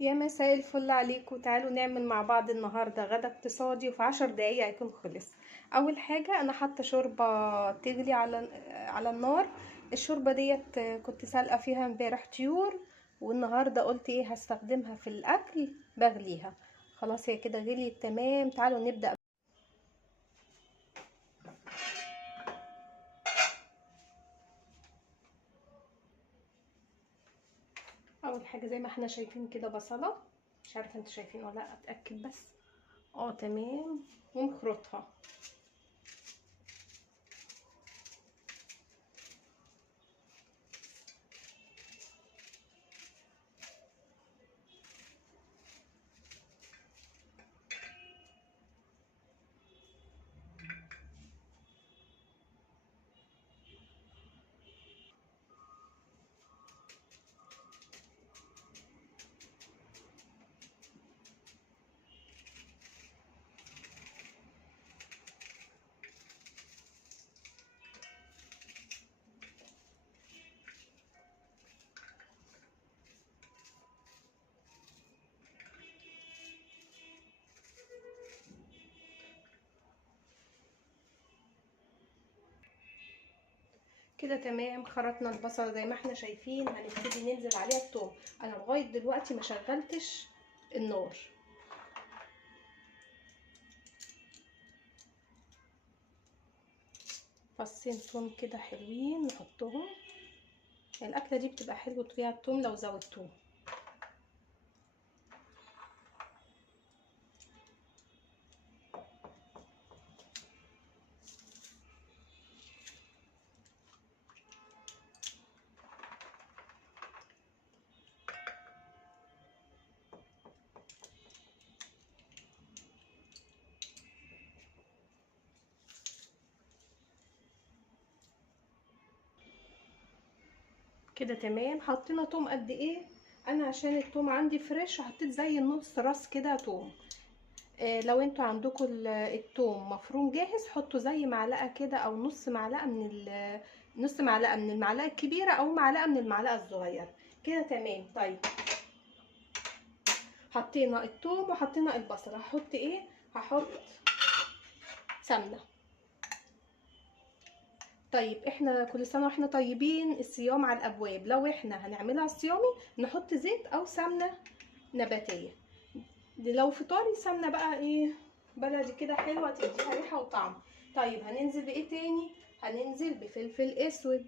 يا مساء الفل عليكم. تعالوا نعمل مع بعض النهارده غدا اقتصادي وفي 10 دقايق هيكون خلص. اول حاجه انا حاطه شوربه تغلي على النار. الشوربه ديت كنت سالقه فيها امبارح طيور، والنهارده قلت ايه هستخدمها في الاكل بغليها. خلاص هي كده غليت تمام. تعالوا نبدا. اول حاجه زي ما احنا شايفين كده بصله، مش عارفه انتوا شايفين ولا لا، اتاكد بس. تمام. ونخرطها. كده تمام. خرطنا البصله زي ما احنا شايفين، هنبتدي ننزل عليها الثوم. انا لغايه دلوقتي ما شغلتش النار. فصين ثوم كده حلوين نحطهم. الاكله دي بتبقى حلوه فيها الثوم لو زودتوه. كده تمام. حطينا توم قد ايه؟ انا عشان التوم عندي فريش حطيت زي نص راس كده توم. لو انتوا عندكم التوم مفروم جاهز حطوا زي معلقه كده او نص معلقه نص معلقه من المعلقه الكبيره او معلقه من المعلقه الصغيره. كده تمام. طيب حطينا التوم وحطينا البصل. هحط ايه؟ هحط سمنه. طيب احنا كل سنه واحنا طيبين، الصيام على الابواب. لو احنا هنعملها صيامي نحط زيت او سمنه نباتيه. دي لو فطاري سمنه بقى ايه بلدي كده حلوه تديها ريحه وطعم. طيب هننزل بايه تاني؟ هننزل بفلفل اسود.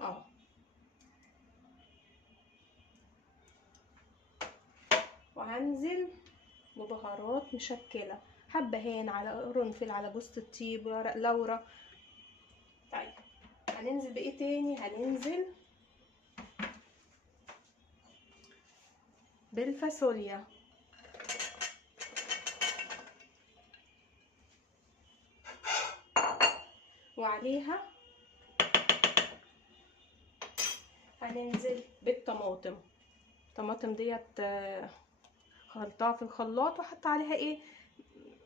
اه وهنزل ببهارات مشكله، حبهان على قرنفل على جوز الطيب ورق لورا. طيب هننزل بايه تاني؟ هننزل بالفاصوليا. وعليها هننزل بالطماطم. الطماطم ديت خلطها في الخلاط وحط عليها ايه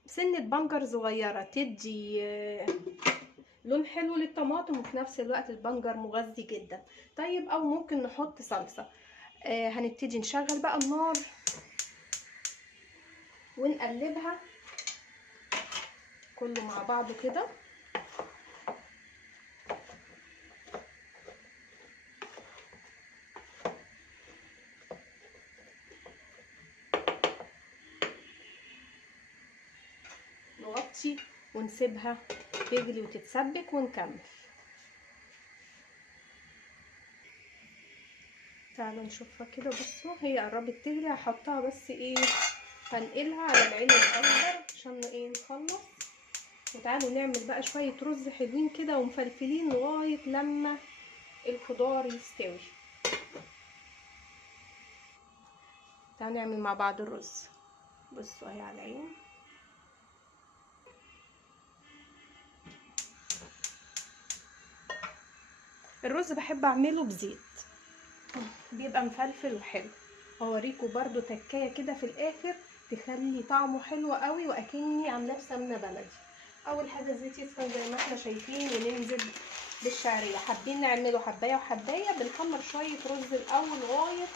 سنة بنجر صغيرة تدي لون حلو للطماطم، وفي نفس الوقت البنجر مغذي جدا. طيب او ممكن نحط صلصة. هنبتدي نشغل بقى النار ونقلبها كله مع بعضه كده. نغطي ونسيبها تغلي وتتسبك ونكمل. تعالوا نشوفها كده. بصوا هي قربت تغلي. هحطها بس ايه هنقلها على العين الاخضر عشان ايه نخلص. وتعالوا نعمل بقى شويه رز حلوين كده ومفلفلين لغايه لما الخضار يستوي. تعالوا نعمل مع بعض الرز. بصوا اهي على العين. الرز بحب اعمله بزيت، بيبقى مفلفل وحلو. هوريكم برضو تكايه كده في الاخر تخلي طعمه حلو قوي واكني عاملاه بسمنه بلدي. اول حاجه الزيت يسخن زي ما احنا شايفين وننزل بالشعريه. حابين نعمله حبايه وحبايه، بنحمر شويه رز الاول لغايه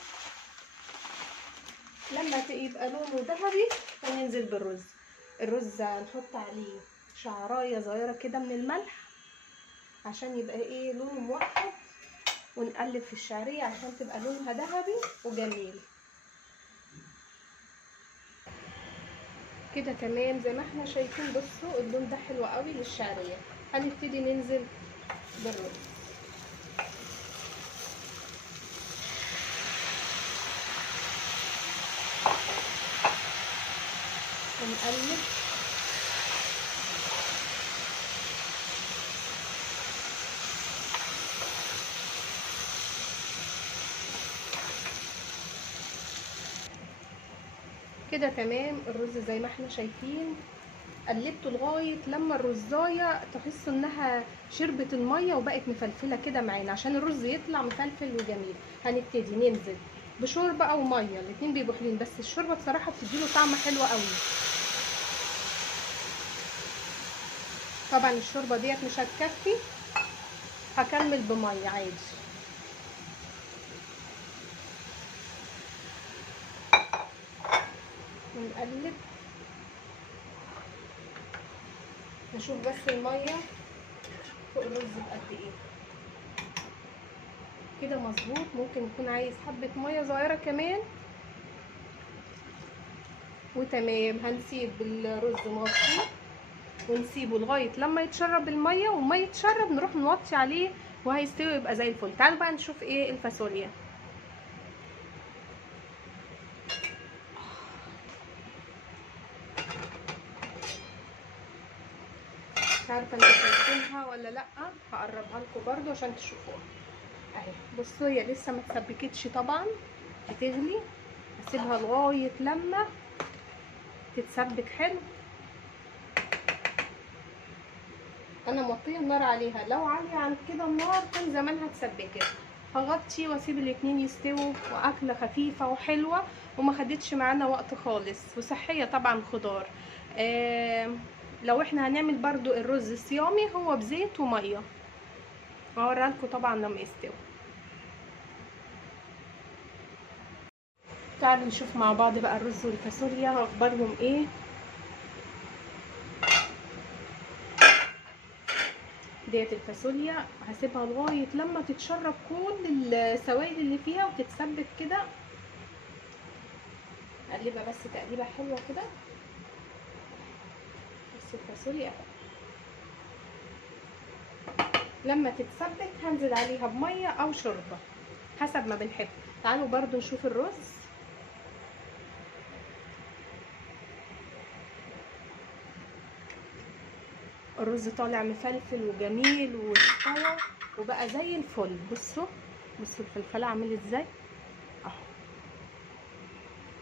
لما يبقى لونه ذهبي هننزل بالرز. الرز هنحط عليه شعرايه صغيره كده من الملح عشان يبقى ايه لونه موحد، ونقلب في الشعريه عشان تبقى لونها ذهبي وجميل كده. تمام زي ما احنا شايفين. بصوا اللون ده حلو قوي للشعريه. هنبتدي ننزل بالرز ونقلب. كده تمام. الرز زي ما احنا شايفين قلبته لغايه لما الرزايه تحس انها شربت الميه وبقت مفلفله كده معانا عشان الرز يطلع مفلفل وجميل. هنبتدي ننزل بشوربه او ميه، الاتنين بيبقوا حلوين، بس الشوربه بصراحه بتديله طعم حلو قوي. طبعا الشوربه ديت مش هتكفي، هكمل بميه عادي. ونقلب نشوف بس الميه فوق الرز بقد ايه. كده مظبوط. ممكن يكون عايز حبه ميه صغيره كمان. وتمام. هنسيب الرز مغطيه ونسيبه لغايه لما يتشرب الميه، وما يتشرب نروح نوطي عليه وهيستوي يبقى زي الفل. تعالوا بقى نشوف ايه الفاصوليا. مش عارفه انتوا شايفينها ولا لا، هقربها لكم برده عشان تشوفوها اهي. بصوا هي لسه ما اتسبكتش طبعا، بتغلي. هسيبها لغايه لما تتسبك حلو. انا موطيه النار عليها، لو عاليه عن كده النار كان زمانها اتسبكت. هغطي واسيب الاتنين يستووا، واكله خفيفه وحلوه وما خدتش معانا وقت خالص، وصحيه طبعا خضار. لو احنا هنعمل برضو الرز الصيامي هو بزيت وميه، هوريها لكم طبعا لما يستوي. تعالوا نشوف مع بعض بقى الرز والفاصوليا اخبارهم ايه. ديت الفاصوليا هسيبها لغايه لما تتشرب كل السوائل اللي فيها وتتسبك كده. اقلبها بس تقليبه حلوه كده. بس الفاصوليا اهو لما تتسبك هنزل عليها بميه او شوربه حسب ما بنحب. تعالوا برضو نشوف الرز. الرز طالع مفلفل وجميل واستوى وبقى زي الفل. بصوا الفلفله عامل ازاي اهو.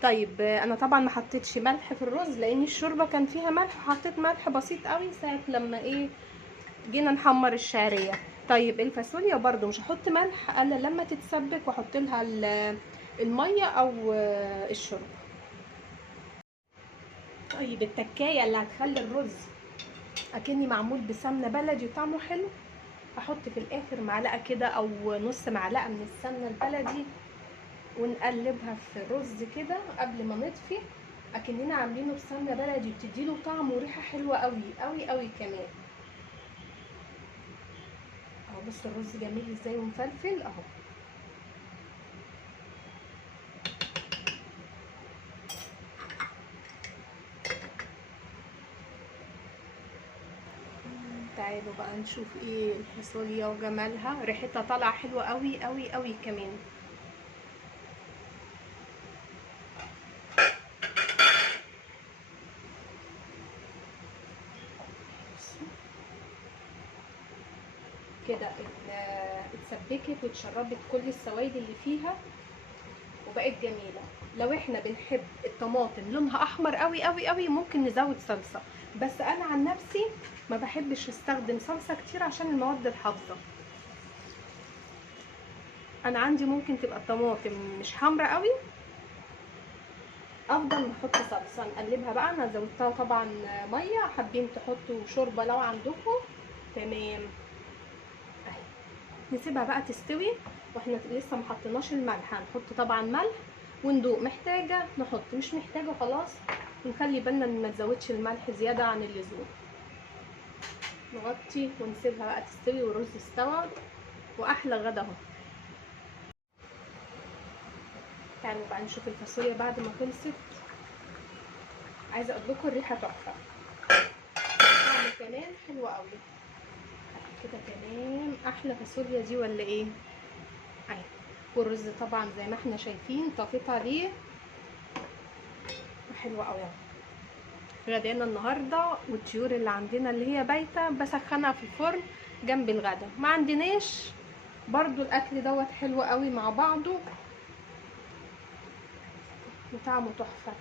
طيب انا طبعا ما حطيتش ملح في الرز لان الشوربه كان فيها ملح، حطيت ملح بسيط قوي ساعه لما ايه جينا نحمر الشعريه. طيب الفاصوليا برضو مش هحط ملح الا لما تتسبك واحط لها الميه او الشوربه. طيب التكايه اللي هتخلي الرز اكني معمول بسمنه بلدي وطعمه حلو، هحط في الاخر معلقه كده او نص معلقه من السمنه البلدي ونقلبها في الرز كده قبل ما نطفي، اكننا عاملينه بسمنه بلدي وبتديله طعم وريحه حلوه قوي قوي قوي كمان اهو. بص الرز جميل ازاي ومفلفل اهو. تعالوا بقى نشوف ايه الفاصوليا وجمالها، ريحتها طالعه حلوه قوي قوي قوي كمان. كده اتسبكت واتشربت كل السوائل اللي فيها وبقت جميله. لو احنا بنحب الطماطم لونها احمر قوي قوي قوي ممكن نزود صلصه، بس انا عن نفسي ما بحبش استخدم صلصه كتير عشان المواد الحافظه. انا عندي ممكن تبقى الطماطم مش حمرا قوي افضل نحط صلصه نقلبها بقى. انا زودتها طبعا ميه، حابين تحطوا شوربه لو عندكم تمام اهي. نسيبها بقى تستوي واحنا لسه ما حطيناش الملح. هنحط طبعا ملح وندوق، محتاجه نحط، مش محتاجه خلاص. ونخلي بالنا ان ما نزودش الملح زياده عن اللزوم. نغطي ونسيبها بقى تستوي، والرز استوى واحلى غدا اهو. تعالوا بقى نشوف الفاصوليا بعد ما خلصت. عايزه اقول لكم الريحه تحفه، طعم كمان حلو قوي كده. كمان احلى فاصوليا دي ولا ايه؟ اهي. والرز طبعا زي ما احنا شايفين طفيت عليه حلوه قوي. غدانا النهارده، والطيور اللي عندنا اللي هي بايته بسخنها في الفرن جنب الغدا. ما عندناش برضو الاكل دوت حلو قوي مع بعضه وطعمه تحفه.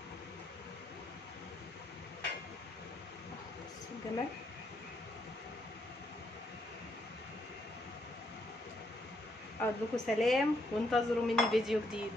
بص الجمال. اقول لكم سلام، وانتظروا مني فيديو جديد.